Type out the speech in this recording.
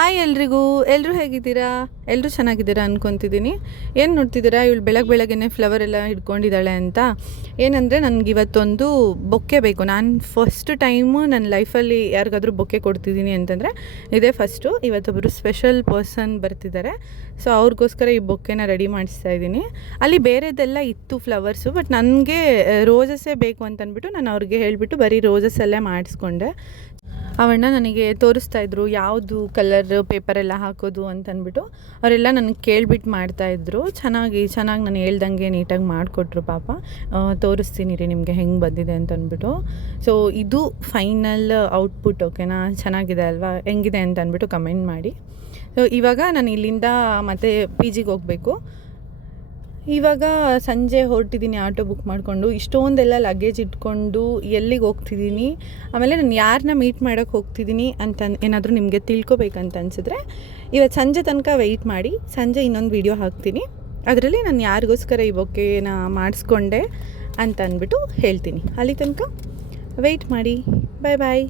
Hi ಎಲ್ರಿಗೂ. ಎಲ್ಲರೂ ಹೇಗಿದ್ದೀರಾ? ಎಲ್ಲರೂ ಚೆನ್ನಾಗಿದ್ದೀರಾ ಅಂದ್ಕೊತಿದ್ದೀನಿ. ಏನು ನೋಡ್ತಿದ್ದೀರಾ, ಇವಳು ಬೆಳಗ್ಗೆನೇ ಫ್ಲವರ್ ಎಲ್ಲ ಹಿಡ್ಕೊಂಡಿದ್ದಾಳೆ ಅಂತ. ಏನಂದರೆ ನನಗಿವತ್ತೊಂದು ಬೊಕ್ಕೆ ಬೇಕು. ನಾನು ಫಸ್ಟ್ ಟೈಮು ನನ್ನ ಲೈಫಲ್ಲಿ ಯಾರಿಗಾದ್ರೂ ಬೊಕ್ಕೆ ಕೊಡ್ತಿದ್ದೀನಿ ಅಂತಂದರೆ ಇದೇ ಫಸ್ಟು. ಇವತ್ತೊಬ್ಬರು ಸ್ಪೆಷಲ್ ಪರ್ಸನ್ ಬರ್ತಿದ್ದಾರೆ, ಸೊ ಅವ್ರಿಗೋಸ್ಕರ ಈ ಬೊಕ್ಕೆನ ರೆಡಿ ಮಾಡಿಸ್ತಾ ಇದ್ದೀನಿ. ಅಲ್ಲಿ ಬೇರೆದೆಲ್ಲ ಇತ್ತು ಫ್ಲವರ್ಸು, ಬಟ್ ನನಗೆ ರೋಸಸ್ಸೇ ಬೇಕು ಅಂತಂದ್ಬಿಟ್ಟು ನಾನು ಅವ್ರಿಗೆ ಹೇಳಿಬಿಟ್ಟು ಬರೀ ರೋಸಸ್ಸಲ್ಲೇ ಮಾಡಿಸ್ಕೊಂಡೆ. ಅವಣ್ಣ ನನಗೆ ತೋರಿಸ್ತಾಯಿದ್ರು ಯಾವುದು ಕಲರ್ ಪೇಪರೆಲ್ಲ ಹಾಕೋದು ಅಂತಂದ್ಬಿಟ್ಟು. ಅವರೆಲ್ಲ ನನಗೆ ಕೇಳಿಬಿಟ್ಟು ಮಾಡ್ತಾಯಿದ್ರು. ಚೆನ್ನಾಗಿ ನಾನು ಹೇಳ್ದಂಗೆ ನೀಟಾಗಿ ಮಾಡಿಕೊಟ್ರು ಪಾಪ. ತೋರಿಸ್ತೀನಿ ರೀ ನಿಮಗೆ ಹೆಂಗೆ ಬಂದಿದೆ ಅಂತಂದ್ಬಿಟ್ಟು. ಸೊ ಇದು ಫೈನಲ್ ಔಟ್ಪುಟ್. ಓಕೆನಾ? ಚೆನ್ನಾಗಿದೆ ಅಲ್ವಾ? ಹೆಂಗಿದೆ ಅಂತ ಅಂದ್ಬಿಟ್ಟು ಕಮೆಂಟ್ ಮಾಡಿ. ಸೊ ಇವಾಗ ನಾನು ಇಲ್ಲಿಂದ ಮತ್ತೆ ಪಿ ಜಿಗೆ ಹೋಗಬೇಕು. ಇವಾಗ ಸಂಜೆ ಹೊರಟಿದ್ದೀನಿ ಆಟೋ ಬುಕ್ ಮಾಡಿಕೊಂಡು. ಇಷ್ಟೊಂದೆಲ್ಲ ಲಗೇಜ್ ಇಟ್ಕೊಂಡು ಎಲ್ಲಿಗೆ ಹೋಗ್ತಿದ್ದೀನಿ, ಆಮೇಲೆ ನಾನು ಯಾರನ್ನ ಮೀಟ್ ಮಾಡೋಕ್ಕೆ ಹೋಗ್ತಿದ್ದೀನಿ ಅಂತ ಏನಾದರೂ ನಿಮಗೆ ತಿಳ್ಕೊಬೇಕಂತ ಅನಿಸಿದ್ರೆ ಇವತ್ತು ಸಂಜೆ ತನಕ ವೆಯ್ಟ್ ಮಾಡಿ. ಸಂಜೆ ಇನ್ನೊಂದು ವೀಡಿಯೋ ಹಾಕ್ತೀನಿ, ಅದರಲ್ಲಿ ನಾನು ಯಾರಿಗೋಸ್ಕರ ಈ ಬೊಕ್ಕೆನ ಮಾಡಿಸ್ಕೊಂಡೆ ಅಂತ ಅಂದ್ಬಿಟ್ಟು ಹೇಳ್ತೀನಿ. ಅಲ್ಲಿ ತನಕ ವೆಯ್ಟ್ ಮಾಡಿ. ಬಾಯ್ ಬಾಯ್.